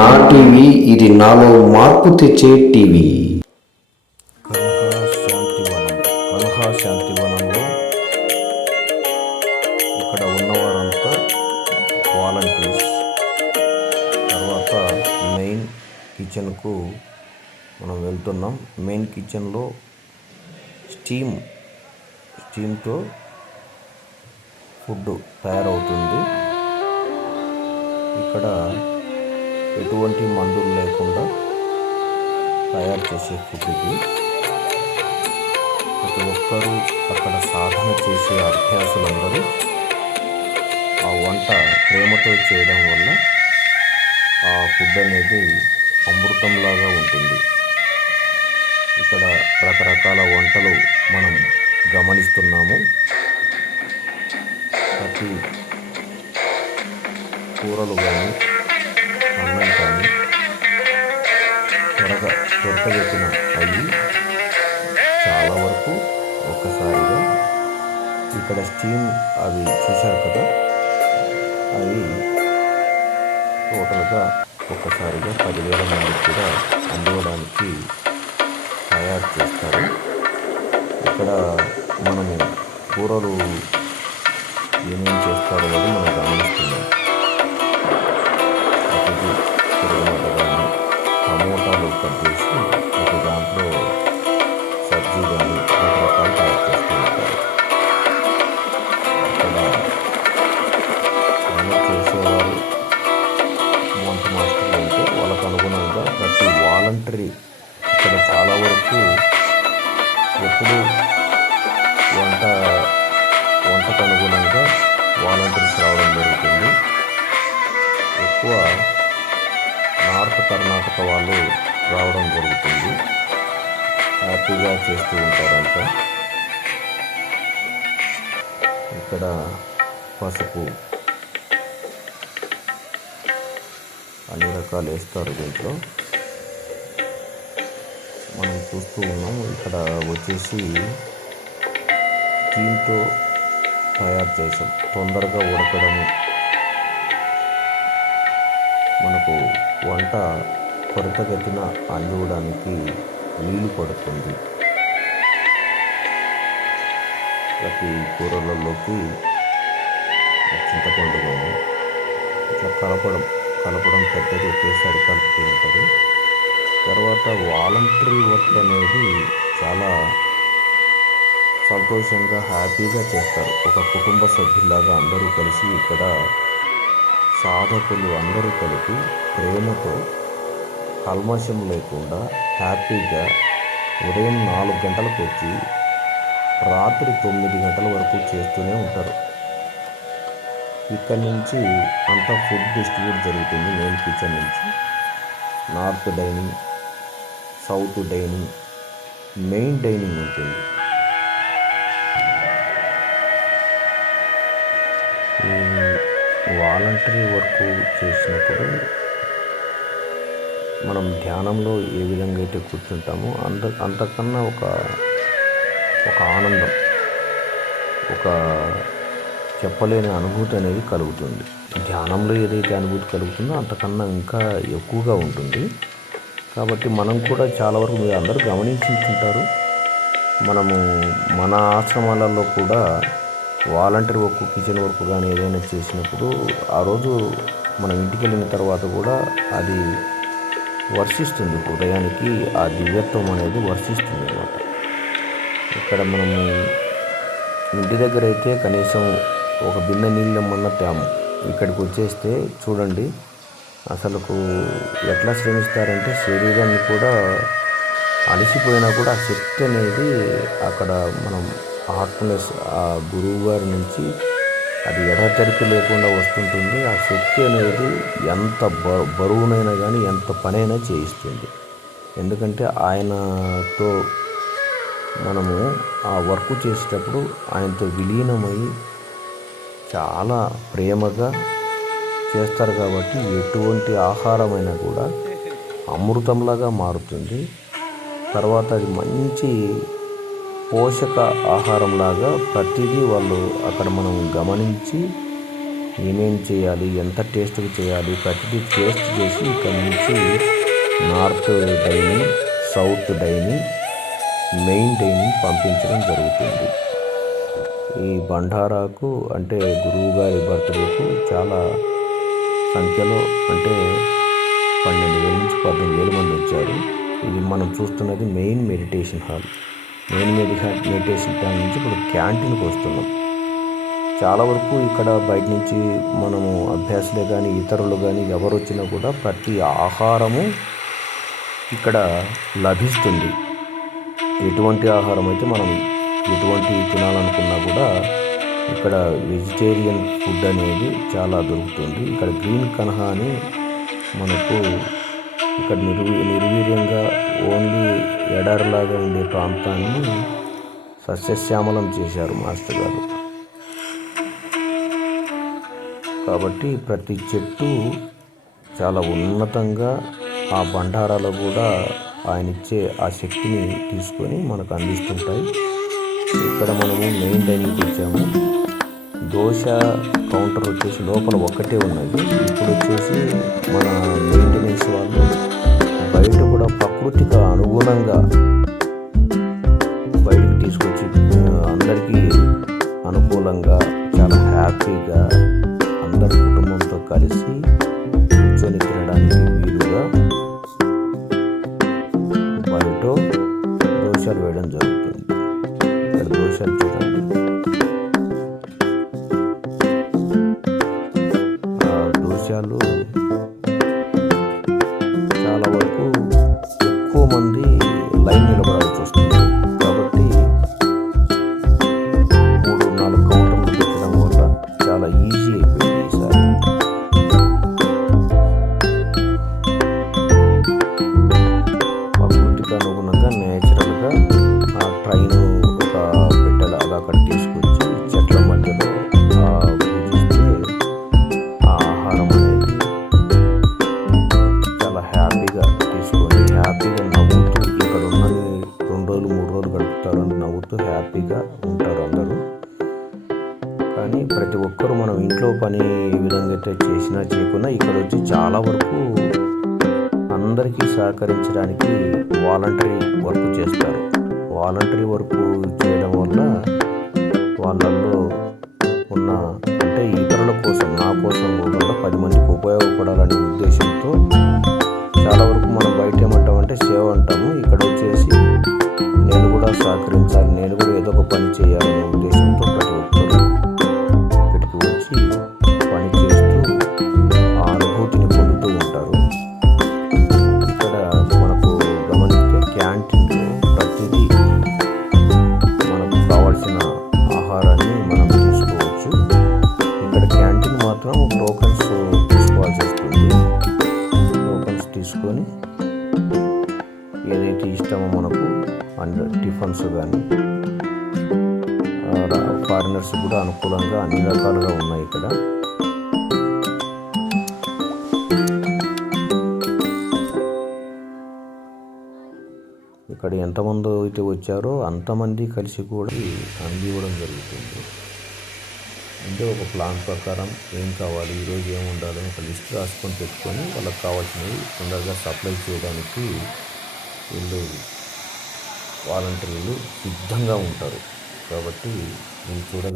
నా టీవీ ఇది నాలో మార్పు తెచ్చే టీవీ. కలహశాంతివనంలో ఇక్కడ ఉన్నవారంతా వాలంటీర్స్. తర్వాత మెయిన్ కిచెన్కు మనం వెళ్తున్నాం. మెయిన్ కిచెన్లో స్టీమ్తో ఫుడ్ తయారవుతుంది. ఇక్కడ ఎటువంటి మందులు లేకుండా తయారు చేసే ఫుడ్ ఇది. ప్రతి ఒక్కరూ అక్కడ సాధన చేసే అభ్యాసులందరూ ఆ వంట ప్రేమతో చేయడం వల్ల ఆ ఫుడ్ అనేది అమృతంలాగా ఉంటుంది. ఇక్కడ రకరకాల వంటలు మనం గమనిస్తున్నాము. ప్రతి కూరలు కానీ అన్నం కానీ త్వరగతిన అయ్యి చాలా వరకు ఒక్కసారిగా ఇక్కడ స్టీమ్ అవి చూశారు కదా, అవి టోటల్గా ఒక్కసారిగా 10,000 మందికి కూడా అందివ్వడానికి తయారు చేస్తారు. ఇక్కడ మనము కూరలు ఏమేమి చేస్తారో అది మనం గమనిస్తున్నాం. ప్రతిదీ తిరుగుమట కానీ టమోటాలు కట్ చేసి ప్రతి దాంట్లో సబ్జీ కానీ రకరకాలు తయారు చేస్తూ ఉంటారు. ఇక్కడ పని చేసేవారు వంట మాస్టర్లు ఉంటే వాళ్ళకు అనుగుణంగా ప్రతి వాలంటరీ ఇక్కడ చాలా వరకు ఎప్పుడు వంటకు అనుగుణంగా వాలంటీర్స్ రావడం జరుగుతుంది. ఎక్కువ నార్త్ కర్ణాటక వాళ్ళు రావడం జరుగుతుంది. హ్యాపీగా చేస్తూ ఉంటారంతా. ఇక్కడ పసుపు అన్ని రకాలు వేస్తారు. దీంట్లో మనం చూస్తూ ఉన్నాం. ఇక్కడ వచ్చేసి స్టీమ్తో తయారు చేసాం. తొందరగా ఉడకడము, మనకు వంట త్వరితగతిన అందివ్వడానికి వీలు పడుతుంది. ప్రతి కూరలలోకి చింతపండు కానీ ఇట్లా కలపడం పెద్దది ఒకేసారి కలుపుతూ ఉంటారు. తర్వాత వాలంటరీ వర్క్ అనేది చాలా సంతోషంగా హ్యాపీగా చేస్తారు. ఒక కుటుంబ సభ్యులాగా అందరూ కలిసి ఇక్కడ సాధకులు అందరూ కలిపి ప్రేమతో కల్మషం లేకుండా హ్యాపీగా ఉదయం 4 గంటలకు వచ్చి రాత్రి 9 గంటల వరకు చేస్తూనే ఉంటారు. ఇక్కడ నుంచి అంతా ఫుడ్ డిస్ట్రిబ్యూట్ జరుగుతుంది. మెయిన్ కిచెన్ నుంచి north dining, south dining, main dining ఉంటుంది. వాలంటరీ వర్క్ చేసినప్పుడు మనం ధ్యానంలో ఏ విధంగా అయితే కూర్చుంటామో అంతకన్నా ఒక ఆనందం, ఒక చెప్పలేని అనుభూతి అనేది కలుగుతుంది. ధ్యానంలో ఏదైతే అనుభూతి కలుగుతుందో అంతకన్నా ఇంకా ఎక్కువగా ఉంటుంది. కాబట్టి మనం కూడా చాలా వరకు మీరు అందరూ గమనించుంటారు. మనము మన ఆశ్రమాలలో కూడా వాలంటీర్ వర్క్, కిచెన్ వర్క్ కానీ ఏదైనా చేసినప్పుడు ఆ రోజు మనం ఇంటికి వెళ్ళిన తర్వాత కూడా అది వర్షిస్తుంది. హృదయానికి ఆ దివ్యత్వం అనేది వర్షిస్తుంది అన్నమాట. ఇక్కడ మనము ఇంటి దగ్గర అయితే కనీసం ఒక బిందె నీళ్ళు ఇమ్మన్నా తేము. ఇక్కడికి వచ్చేస్తే చూడండి అసలుకు ఎట్లా శ్రమిస్తారంటే శరీరాన్ని కూడా అలసిపోయినా కూడా ఆ శక్తి అనేది అక్కడ మనం హార్ట్నెస్ ఆ గురువు గారి నుంచి అది ఎడతెరిపి లేకుండా వస్తుంటుంది. ఆ శక్తి అనేది ఎంత బరువునైనా కానీ ఎంత పనైనా చేయిస్తుంది. ఎందుకంటే ఆయనతో మనము ఆ వర్క్ చేసేటప్పుడు ఆయనతో విలీనమై చాలా ప్రేమగా చేస్తారు. కాబట్టి ఎటువంటి ఆహారమైనా కూడా అమృతంలాగా మారుతుంది. తర్వాత అది మంచి పోషక ఆహారంలాగా ప్రతిదీ వాళ్ళు అక్కడ మనం గమనించి ఏమేం చేయాలి, ఎంత టేస్ట్గా చేయాలి, ప్రతిదీ టేస్ట్ చేసి ఇక్కడ నుంచి north dining, south dining, main dining పంపించడం జరుగుతుంది. ఈ బండారాకు అంటే గురువు గారి బర్త్డేకు చాలా సంఖ్యలో అంటే 12,000 నుంచి 14,000 మంది వచ్చారు. ఇది మనం చూస్తున్నది main meditation hall. Main meditation hall నుంచి ఇప్పుడు క్యాంటీన్కి వస్తున్నాం. చాలా వరకు ఇక్కడ బయట నుంచి మనము అభ్యాసులే కానీ ఇతరులు కానీ ఎవరు వచ్చినా కూడా ప్రతి ఆహారము ఇక్కడ లభిస్తుంది. ఎటువంటి ఆహారం అయితే మనం ఎటువంటి తినాలనుకున్నా కూడా ఇక్కడ వెజిటేరియన్ ఫుడ్ అనేది చాలా దొరుకుతుంది. ఇక్కడ గ్రీన్ కన్హా అని మనకు ఇక్కడ నిర్వీర్యంగా ఓన్లీ ఎడారిలాగా ఉండే ప్రాంతాన్ని సస్యశ్యామలం చేశారు మాస్టర్ గారు. కాబట్టి ప్రతి చెట్టు చాలా ఉన్నతంగా ఆ బండారాలు కూడా ఆయన ఇచ్చే ఆ శక్తిని తీసుకొని మనకు అందిస్తుంటాయి. ఇక్కడ మనము మెయిన్ డైనింగ్కి వచ్చాము. దోశ కౌంటర్ వచ్చేసి లోపల ఒక్కటే ఉన్నది. ఇప్పుడు వచ్చేసి మన మెయింటెనెన్స్ వాళ్ళు బయట కూడా ప్రకృతికి అనుగుణంగా బయటికి తీసుకొచ్చి అందరికీ అనుకూలంగా చాలా హ్యాపీగా అందరి కుటుంబంతో కలిసి కూర్చొని తినడానికి వీలుగా బయట దోశలు వేయడం జరుగుతుంది. ఇక్కడ దోశలు చూడండి. దోశలు చాలా వరకు ఎక్కువ మంది లైన్ నిలబడాల్సి వస్తుంది. కాబట్టి 3-4 కౌంటర్లు పెట్టడం వల్ల చాలా ఈజీ అయిపోయింది ఈసారి. ప్రకృతికి అనుగుణంగా నేచురల్గా ఆ ట్రైన్ ఒక పెట్టెలాగా అక్కడ తీసుకొచ్చి చెట్ల మధ్యలో పూజిస్తే ఆ ఆహారం అనేది చాలా హ్యాపీగా తీసుకొని హ్యాపీగా నవ్వుతూ ఇక్కడ ఉన్నది 2 రోజులు 3 రోజులు గడుపుతారని నవ్వుతూ హ్యాపీగా ఉంటారు అందరూ. కానీ ప్రతి ఒక్కరూ మనం ఇంట్లో పని ఏ విధంగా అయితే చేసినా చేయకున్నా ఇక్కడ వచ్చి చాలా వరకు అందరికీ సహకరించడానికి వాలంటరీ వర్క్ చేస్తారు. వాలంటరీ వర్క్ చేయడం వల్ల వాళ్ళల్లో ఉన్న అంటే ఇతరుల కోసం నా కోసం కాకుండా 10 మందికి ఉపయోగపడాలనే ఉద్దేశంతో చాలా వరకు మనం బయట ఏమంటామంటే సేవ అంటాము. ఇక్కడ వచ్చేసి నేను కూడా సహకరించాలి, నేను కూడా ఏదో ఒక పని చేయాలనే ఉద్దేశంతో ప్రతి ఒక్కరు ఇక్కడికి వచ్చి పని చేస్తూ ఆ అనుభూతిని పొందుతూ ఉంటారు. ఇక్కడ మనకు గమనిస్తే క్యాంటీన్లో ప్రతిదీ మనకు కావాల్సిన ఆహారాన్ని మనం తీసుకోవచ్చు. ఇక్కడ క్యాంటీన్ మాత్రం టోకన్స్ తీసుకోవాల్సి వస్తుంది. టోకన్స్ తీసుకొని ఏదైతే ఇష్టమో మనకు అండ్ టిఫిన్స్ కానీ ఫారినర్స్ కూడా అనుకూలంగా అన్ని రకాలుగా ఉన్నాయి ఇక్కడ. ఇక్కడ ఎంతమంది అయితే వచ్చారో అంతమంది కలిసి కూడా అందివ్వడం జరుగుతుంది. అంటే ఒక ప్లాన్ ప్రకారం ఏం కావాలి, ఈరోజు ఏం ఉండాలని ఒక లిస్ట్ రాసుకొని పెట్టుకొని వాళ్ళకి కావాల్సినవి తొందరగా సప్లై చేయడానికి వీళ్ళు వాలంటీర్లు సిద్ధంగా ఉంటారు. కాబట్టి నేను చూడగలిగిన